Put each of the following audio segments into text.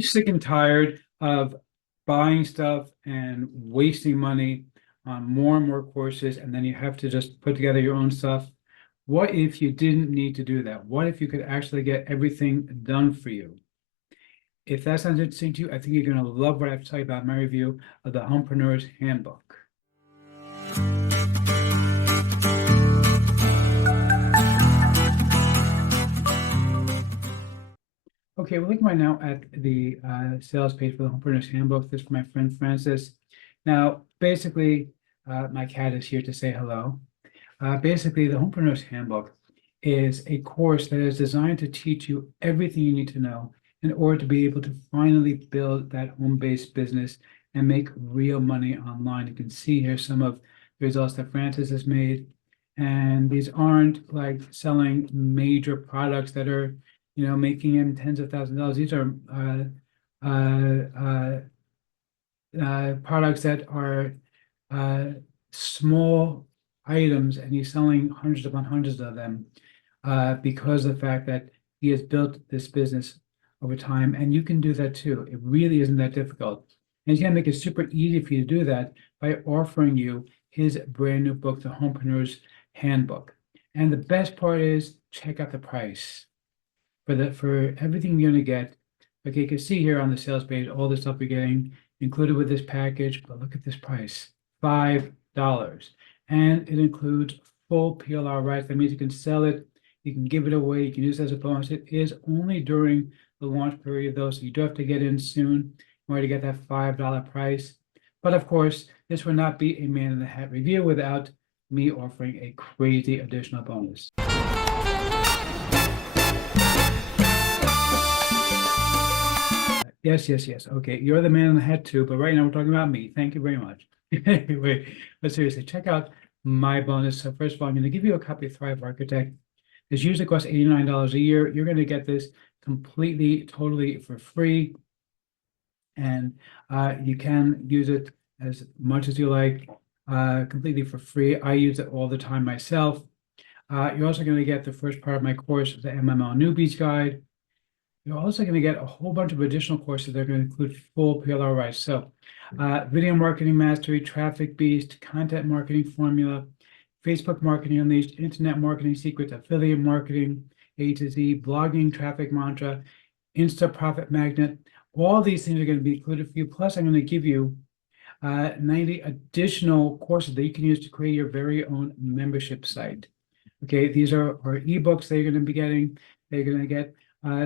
you sick and tired of buying stuff and wasting money on more and more courses, and then you have to just put together your own stuff? What if you didn't need to do that? What if you could actually get everything done for you? If that sounds interesting to you, I think you're going to love what I have to tell you about my review of the Homepreneurs Handbook. Okay, we're looking right now at the sales page for the Homepreneurs Handbook. This is for my friend Francis. Now, basically, my cat is here to say hello. Basically, the Homepreneurs Handbook is a course that is designed to teach you everything you need to know in order to be able to finally build that home-based business and make real money online. You can see here some of the results that Francis has made. And these aren't like selling major products that are, making him tens of thousands of dollars. These are products that are small items, and he's selling hundreds upon hundreds of them because of the fact that he has built this business over time. And you can do that too. It really isn't that difficult. And he's going to make it super easy for you to do that by offering you his brand new book, The Homepreneurs Handbook. And the best part is, check out the price for everything you're going to get. Okay, you can see here on the sales page all the stuff you're getting included with this package, but look at this price, $5. And it includes full PLR rights. That means you can sell it, you can give it away, you can use it as a bonus. It is only during the launch period though, so you do have to get in soon in order to get that $5 price. But of course, this would not be a man in the hat review without me offering a crazy additional bonus. Yes. Okay, you're the man in the hat too, but right now we're talking about me. Thank you very much. Anyway, but seriously, check out my bonus. So first of all, I'm going to give you a copy of Thrive Architect. This usually costs $89 a year. You're going to get this completely, totally for free. And you can use it as much as you like, completely for free. I use it all the time myself. You're also going to get the first part of my course, the MMO Newbies Guide. You're also going to get a whole bunch of additional courses that are going to include full PLR rights. So video marketing mastery, traffic beast, content marketing formula, Facebook marketing unleashed, internet marketing secrets, affiliate marketing, A to Z, blogging, traffic mantra, Insta profit magnet. All these things are going to be included for you. Plus, I'm going to give you 90 additional courses that you can use to create your very own membership site. Okay, these are ebooks that you're going to be getting. They're going to get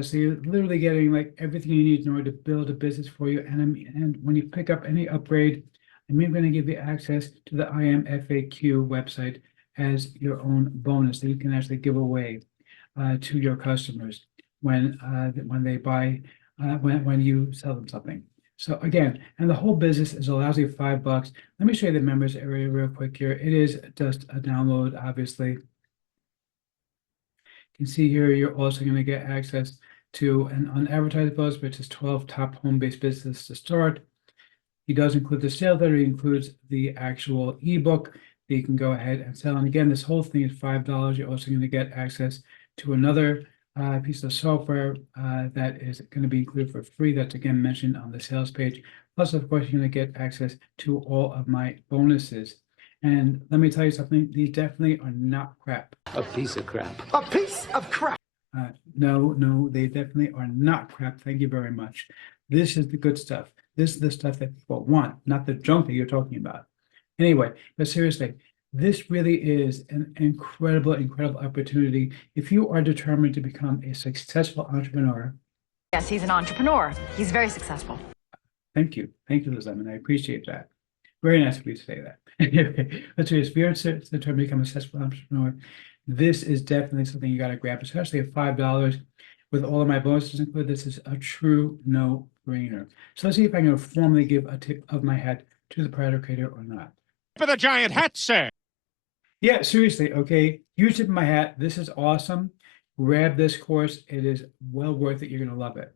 so you're literally getting like everything you need in order to build a business for you. And when you pick up any upgrade, I'm even going to give you access to the IMFAQ website as your own bonus that you can actually give away to your customers when they buy, when you sell them something. So again, and the whole business is a lousy $5. Let me show you the members area real quick here. It is just a download, obviously. You can see here, you're also going to get access to an unadvertised bonus, which is 12 top home-based businesses to start. He does include the sales letter. He includes the actual ebook that you can go ahead and sell. And again, this whole thing is $5. You're also going to get access to another piece of software that is going to be included for free. That's again mentioned on the sales page. Plus, of course, you're going to get access to all of my bonuses. And let me tell you something, these definitely are not crap. A piece of crap. A piece of crap. No, they definitely are not crap. Thank you very much. This is the good stuff. This is the stuff that people want, not the junk that you're talking about. Anyway, but seriously, this really is an incredible opportunity if you are determined to become a successful entrepreneur. Yes, he's an entrepreneur. He's very successful. Thank you, Liz Lemon. I appreciate that. Very nice of you to say that. But seriously, if you're determined to become a successful entrepreneur, this is definitely something you got to grab, especially at $5 with all of my bonuses included. This is a true no-brainer. So let's see if I can formally give a tip of my hat to the product creator or not. For the giant hat, sir. Yeah, seriously, okay. Huge tip of my hat. This is awesome. Grab this course. It is well worth it. You're going to love it.